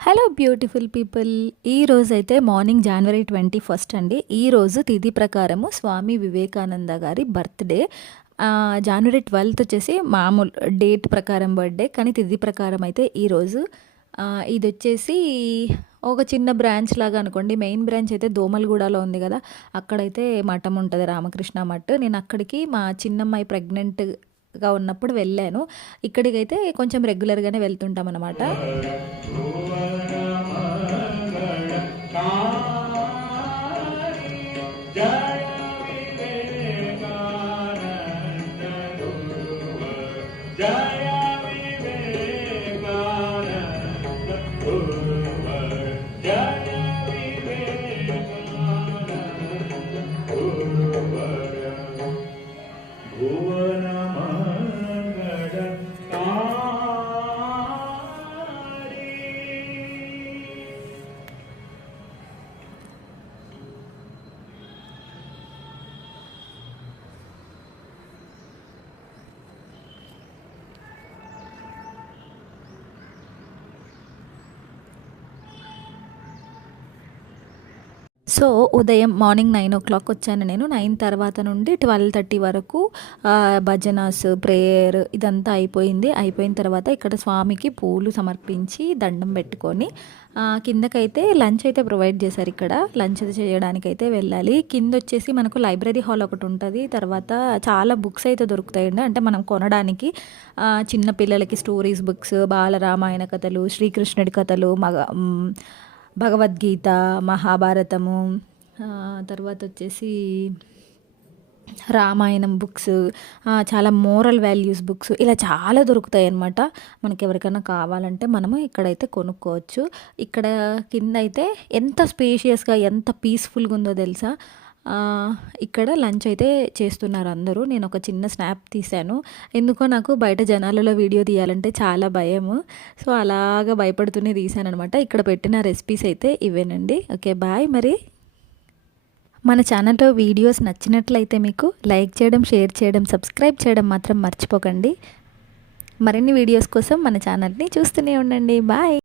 Hello beautiful people. ఈ రోజైతే morning జనవరి 21 అండి. ఈరోజు తిథి ప్రకారము స్వామి వివేకానంద గారి బర్త్డే. జనవరి 12 వచ్చేసి మామూలు డేట్ ప్రకారం బర్త్డే, కానీ తిథి ప్రకారం అయితే ఈరోజు. ఇది వచ్చేసి ఒక చిన్న బ్రాంచ్ లాగా అనుకోండి. మెయిన్ బ్రాంచ్ అయితే దోమలగూడలో ఉంది కదా, అక్కడైతే మఠం ఉంటుంది, రామకృష్ణ మఠ్. నేను అక్కడికి మా చిన్నమ్మాయి ప్రెగ్నెంట్గా ఉన్నప్పుడు వెళ్ళాను. ఇక్కడికైతే కొంచెం రెగ్యులర్గానే వెళ్తుంటాం అనమాట. సో ఉదయం మార్నింగ్ 9 o'clock వచ్చాను నేను. 9 తర్వాత నుండి 12:30 వరకు భజనాస్, ప్రేయర్ ఇదంతా అయిపోయింది. అయిపోయిన తర్వాత ఇక్కడ స్వామికి పూలు సమర్పించి దండం పెట్టుకొని కిందకైతే లంచ్ అయితే ప్రొవైడ్ చేశారు. ఇక్కడ లంచ్ చేయడానికైతే వెళ్ళాలి. కింద వచ్చేసి మనకు లైబ్రరీ హాల్ ఒకటి ఉంటుంది. తర్వాత చాలా బుక్స్ అయితే దొరుకుతాయండి, అంటే మనం కొనడానికి. చిన్న పిల్లలకి స్టోరీస్ బుక్స్, బాలరామాయణ కథలు, శ్రీకృష్ణుడి కథలు, భగవద్గీత, మహాభారతము, తర్వాత వచ్చేసి రామాయణం బుక్స్, చాలా మోరల్ వాల్యూస్ బుక్స్, ఇలా చాలా దొరుకుతాయి అన్నమాట. మనకి ఎవరికైనా కావాలంటే మనము ఇక్కడైతే కొనుక్కోవచ్చు. ఇక్కడ కింద అయితే ఎంత స్పేషియస్గా, ఎంత పీస్ఫుల్గా ఉందో తెలుసా. ఇక్కడ లంచ్ అయితే చేస్తున్నారు అందరూ. నేను ఒక చిన్న స్నాప్ తీశాను. ఎందుకో నాకు బయట జనాలలో వీడియో తీయాలంటే చాలా భయము. సో అలాగా భయపడుతూనే తీశాను అనమాట. ఇక్కడ పెట్టిన రెసిపీస్ అయితే ఇవేనండి. Okay, bye. మరి మన ఛానల్లో వీడియోస్ నచ్చినట్లయితే మీకు లైక్ చేయడం, షేర్ చేయడం, సబ్స్క్రైబ్ చేయడం మాత్రం మర్చిపోకండి. మరిన్ని వీడియోస్ కోసం మన ఛానల్ని చూస్తూనే ఉండండి. బాయ్.